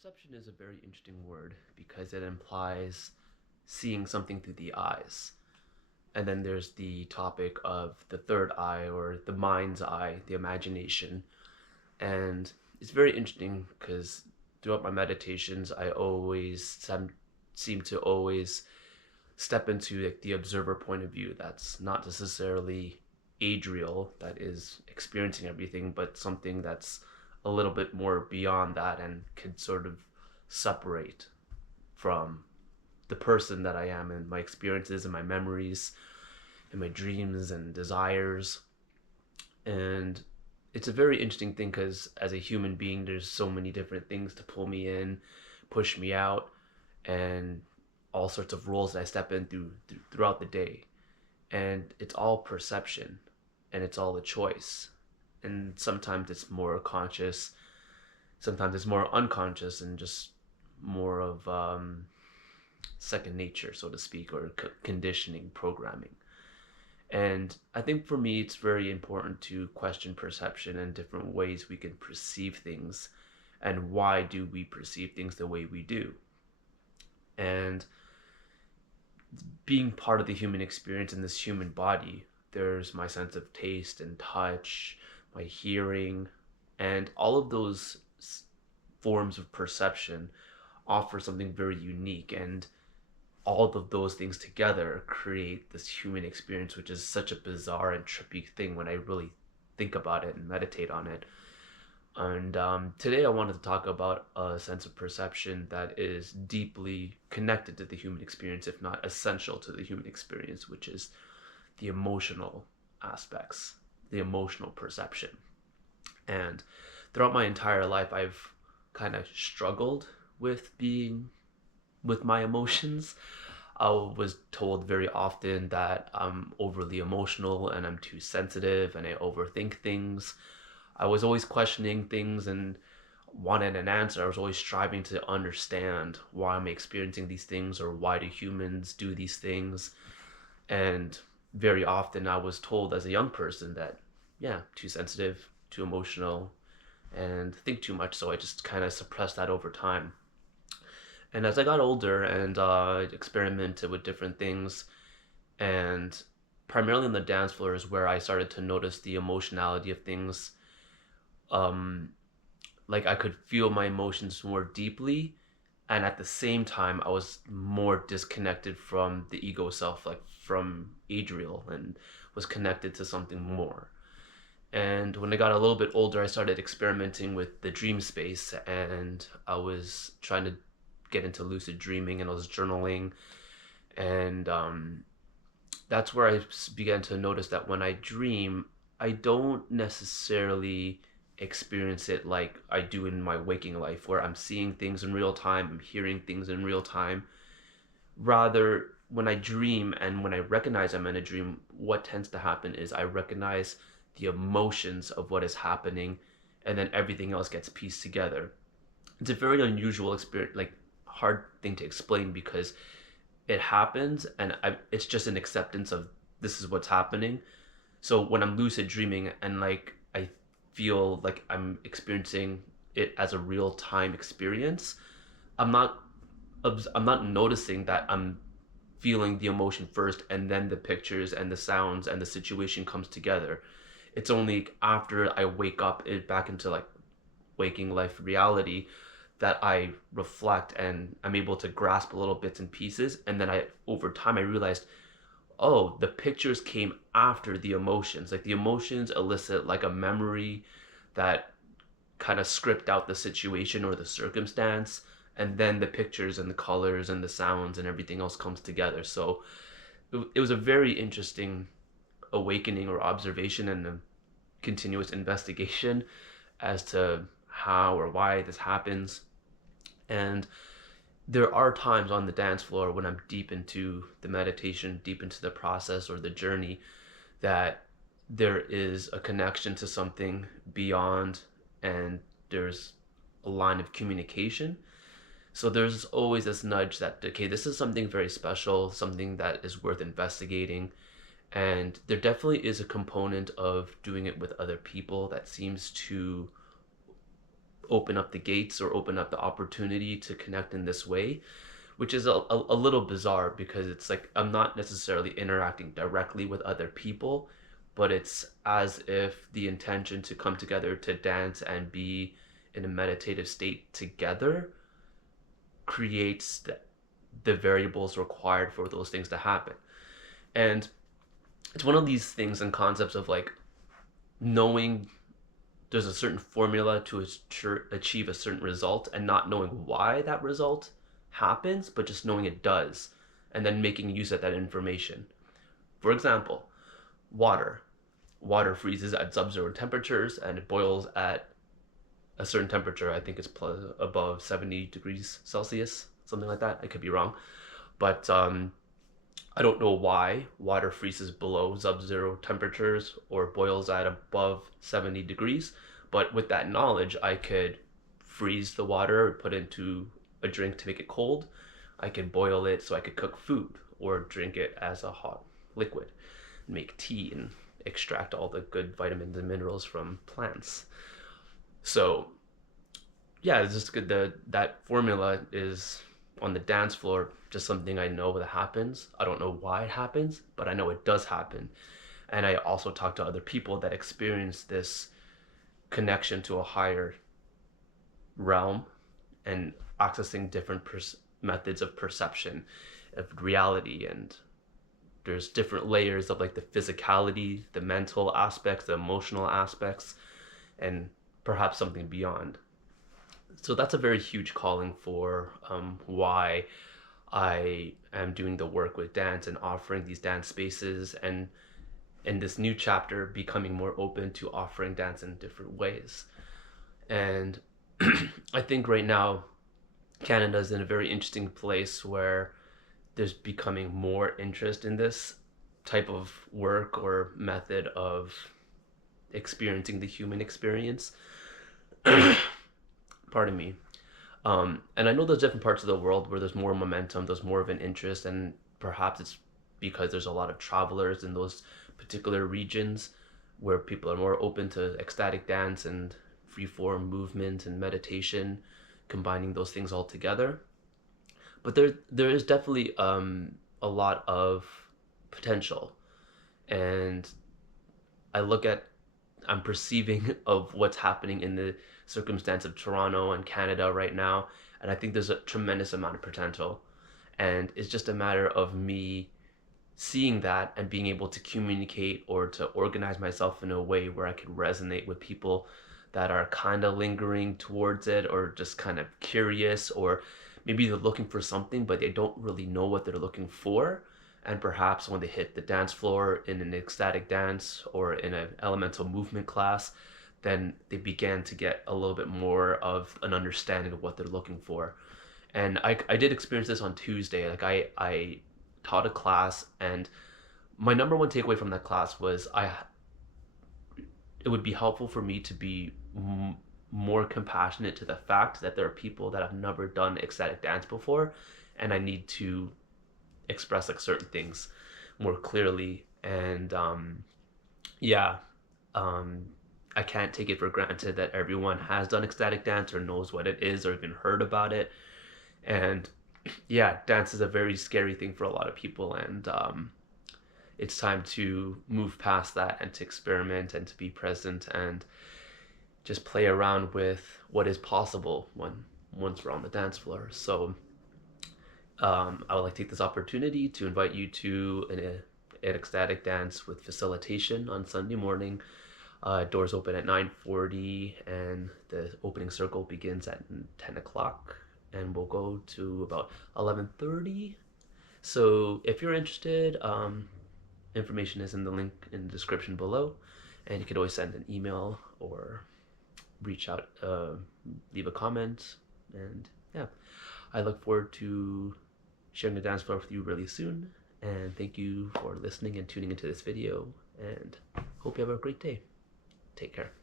Perception is a very interesting word because it implies seeing something through the eyes. And then there's the topic of the third eye or the mind's eye, the imagination. And it's very interesting because throughout my meditations, I seem to always step into like the observer point of view. That's not necessarily Adriel that is experiencing everything, but something that's a little bit more beyond that and could sort of separate from the person that I am and my experiences and my memories and my dreams and desires. And it's a very interesting thing because as a human being, there's so many different things to pull me in, push me out, and all sorts of roles that I step in throughout the day. And it's all perception and it's all a choice. And sometimes it's more conscious, sometimes it's more unconscious and just more of second nature, so to speak, or conditioning, programming. And I think for me, it's very important to question perception and different ways we can perceive things and why do we perceive things the way we do. And being part of the human experience in this human body, there's my sense of taste and touch, my hearing, and all of those forms of perception offer something very unique. And all of those things together create this human experience, which is such a bizarre and trippy thing when I really think about it and meditate on it. And today I wanted to talk about a sense of perception that is deeply connected to the human experience, if not essential to the human experience, which is the emotional aspects, the emotional perception. And throughout my entire life, I've kind of struggled with being with my emotions. I was told very often that I'm overly emotional and I'm too sensitive and I overthink things. I was always questioning things and wanted an answer. I was always striving to understand why I'm experiencing these things or why do humans do these things. And very often I was told as a young person that, yeah, too sensitive, too emotional, and think too much. So I just kind of suppressed that over time. And as I got older and experimented with different things, and primarily on the dance floor is where I started to notice the emotionality of things. Um, like I could feel my emotions more deeply, and at the same time, I was more disconnected from the ego self, like from Adriel, and was connected to something more. And when I got a little bit older, I started experimenting with the dream space, and I was trying to get into lucid dreaming, and I was journaling, and that's where I began to notice that when I dream, I don't necessarily experience it like I do in my waking life, where I'm seeing things in real time, I'm hearing things in real time. Rather, when I dream and when I recognize I'm in a dream, what tends to happen is I recognize the emotions of what is happening, and then everything else gets pieced together. It's a very unusual experience, like hard thing to explain because it happens and it's just an acceptance of this is what's happening. So when I'm lucid dreaming and like I feel like I'm experiencing it as a real time experience, I'm not I'm not noticing that I'm feeling the emotion first and then the pictures and the sounds and the situation comes together. It's only after I wake up it back into like waking life reality that I reflect and I'm able to grasp little bits and pieces. And then I, over time, I realized, oh, the pictures came after the emotions. Like the emotions elicit like a memory that kind of script out the situation or the circumstance. And then the pictures and the colors and the sounds and everything else comes together. So it was a very interesting awakening or observation and a continuous investigation as to how or why this happens. And there are times on the dance floor when I'm deep into the meditation, deep into the process or the journey, that there is a connection to something beyond and there's a line of communication. So there's always this nudge that, okay, this is something very special, something that is worth investigating. And there definitely is a component of doing it with other people that seems to open up the gates or open up the opportunity to connect in this way, which is a little bizarre because it's like I'm not necessarily interacting directly with other people, but it's as if the intention to come together to dance and be in a meditative state together creates the variables required for those things to happen. And it's one of these things and concepts of like knowing there's a certain formula to achieve a certain result and not knowing why that result happens, but just knowing it does and then making use of that information. For example, water. Water freezes at sub-zero temperatures and it boils at a certain temperature. I think it's above 70 degrees Celsius, something like that. I could be wrong. But I don't know why water freezes below sub-zero temperatures or boils at above 70 degrees. But with that knowledge, I could freeze the water, put it into a drink to make it cold. I could boil it so I could cook food or drink it as a hot liquid, make tea and extract all the good vitamins and minerals from plants. So yeah, it's just good that formula is on the dance floor, just something I know that happens. I don't know why it happens, but I know it does happen. And I also talk to other people that experience this connection to a higher realm and accessing different methods of perception of reality. And there's different layers of like the physicality, the mental aspects, the emotional aspects, and perhaps something beyond. So that's a very huge calling for why I am doing the work with dance and offering these dance spaces, and in this new chapter becoming more open to offering dance in different ways. And I think right now Canada is in a very interesting place where there's becoming more interest in this type of work or method of experiencing the human experience. Pardon me. And I know there's different parts of the world where there's more momentum, there's more of an interest, and perhaps it's because there's a lot of travelers in those particular regions where people are more open to ecstatic dance and free-form movement and meditation, combining those things all together. But there is definitely a lot of potential, and I'm perceiving of what's happening in the circumstance of Toronto and Canada right now, and I think there's a tremendous amount of potential. And it's just a matter of me seeing that and being able to communicate or to organize myself in a way where I can resonate with people that are kind of lingering towards it or just kind of curious, or maybe they're looking for something but they don't really know what they're looking for. And perhaps when they hit the dance floor in an ecstatic dance or in an elemental movement class, then they began to get a little bit more of an understanding of what they're looking for. And I did experience this on Tuesday. Like I taught a class, and my number one takeaway from that class was it would be helpful for me to be more compassionate to the fact that there are people that have never done ecstatic dance before, and I need to express like certain things more clearly. And I can't take it for granted that everyone has done ecstatic dance or knows what it is or even heard about it. And yeah, dance is a very scary thing for a lot of people, and it's time to move past that and to experiment and to be present and just play around with what is possible once we're on the dance floor. So I would like to take this opportunity to invite you to an ecstatic dance with facilitation on Sunday morning. Doors open at 9:40 and the opening circle begins at 10 o'clock and we'll go to about 11:30. So if you're interested, information is in the link in the description below, and you can always send an email or reach out, leave a comment. And yeah, I look forward to sharing the dance floor with you really soon, and thank you for listening and tuning into this video, and hope you have a great day. Take care.